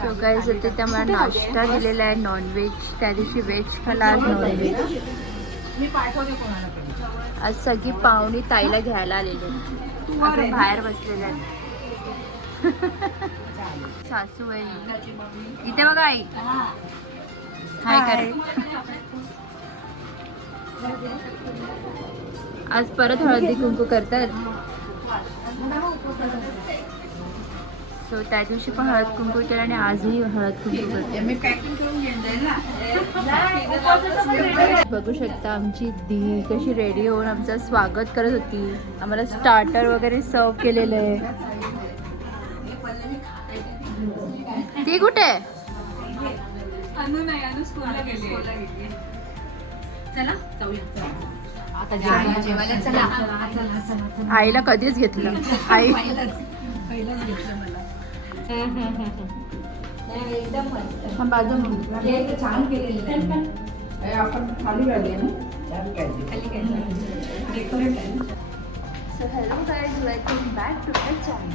So guys ते त्यामुळे नाश्ता दिलेला आहे नॉनव्हेज. त्या दिवशी व्हेज खाला, आज नॉनव्हेज. आज सगळी पाहुणी ताईला घ्यायला आलेली आहेत. आपण बाहेर बसलेले आहेत. सासू वहिनी इथे बघा. आई हाय काय. आज परत हळदी कुंकू करतात. सो त्या दिवशी पण हळद कुंकू केलं आणि आजही हळद कुंकू करते. बघू शकता आमची दी कशी रेडी होऊन आमचं स्वागत करत होती. आम्हाला स्टार्टर वगैरे सर्व केलेलं आहे. ती कुठे आहे? आईला कधीच घेतलं. आई बाजू छान केलेलं आपण खाली राहिले ना. So hello guys, welcome back to the channel.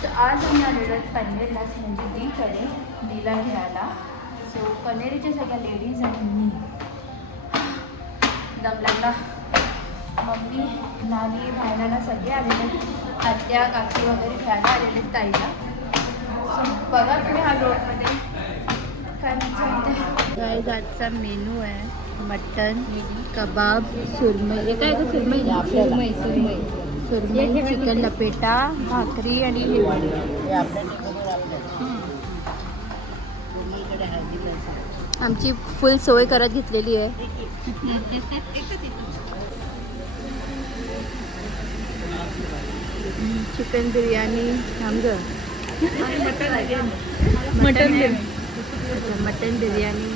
So आज आम्ही आलेलो आहेत कन्हेरलाच, म्हणजे दीकडे नीला घ्यायला. सो कन्हेरीच्या सगळ्या लेडीज आणि मी दम लागला. मम्मी, नानी, भायनाला सगळे आलेले आहेत. आत्या काकी वगैरे घ्यायला आलेले आहेत ताईला. सो बघा तुम्ही हा रोडमध्ये काय म्हणते. आजचा मेनू आहे मटन, कबाब, सुरमई. हे काय सुरमई? सुरमई, चिकन लपेटा, भाकरी आणि हिरवडी. आमची फुल सोय करत घेतलेली आहे. Chicken biryani, mutton biryani,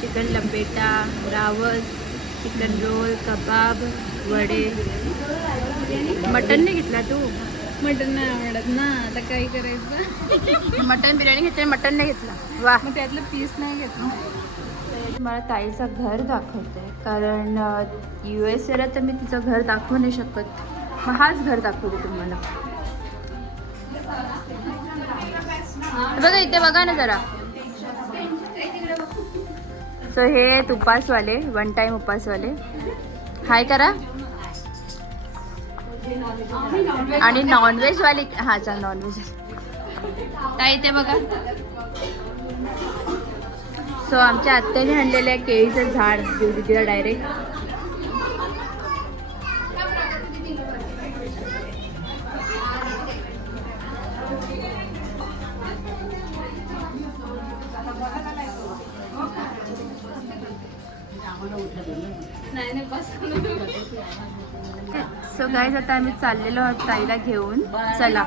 chicken लपेटा, रावस, चिकन रोल, कबाब, वडे. मटन नाही घेतला तू? मटन नाही आवडत ना, आता काय करायचं. मटन बिर्याणी घेतली, मटन नाही घेतला. वा, मग त्यातलं पीस नाही घेतलं. मला ताईचं घर दाखवते, कारण USA तर मी तिचं घर दाखवू नाही शकत. मग हाच घर दाखवते तुम्हाला. बघा इथे बघा ना जरा. सो हे उपासवाले, वन टाइम उपासवाले. हाय करा. आणि नॉनव्हेज वाली. हा चल नॉनव्हेज. काय इथे बघा. सो आमच्या आत्याने आणलेलं आहे केळीचं झाड देऊ तिला डायरेक्ट. सो गाईज आता आम्ही चाललेलो आहोत ताईला घेऊन. चला.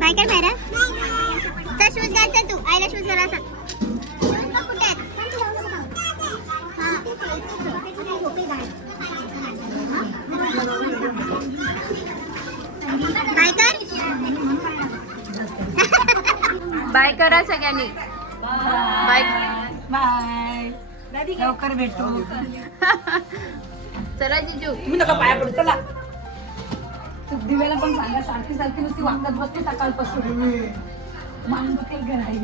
काय काय मॅडम? तर शूज घालचा तू. आईला शूज घाला सांग. कुठे आहेत? बाय कर. बाय करा सगळ्यांनी. Bye bye. लवकर भेटू. चला जिजू. तुम्ही नका पाया पडू. चला. दिव्याला पण सांगा, सारखी सारखी नुसती वागत बसते सकाळपासून. मान दुखेल घर आहे.